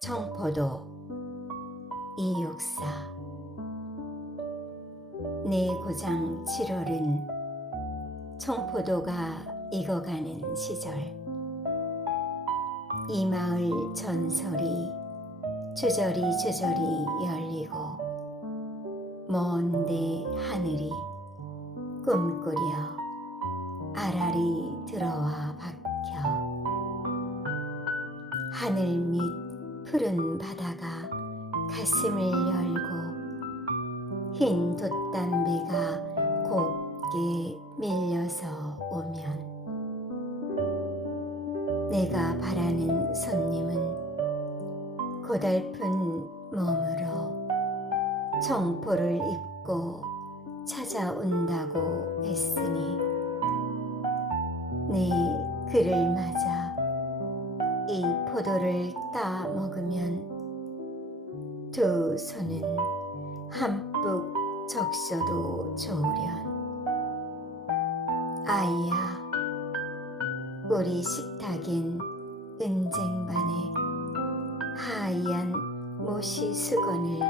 청포도 이육사. 내 고장 7월은 청포도가 익어가는 시절. 이 마을 전설이 주저리 주저리 열리고 먼데 하늘이 꿈꾸려 아라리 들어와 박혀 하늘 밑 푸른 바다가 가슴을 열고 흰 돛담배가 곱게 밀려서 오면 내가 바라는 손님은 고달픈 몸으로 청포를 입고 찾아온다고 했으니 내 그를 맞아 이 포도를 따 먹으면 두 손은 한뿍 적셔도 좋으련. 아이야 우리 식탁엔 은쟁반에 하얀 모시 수건을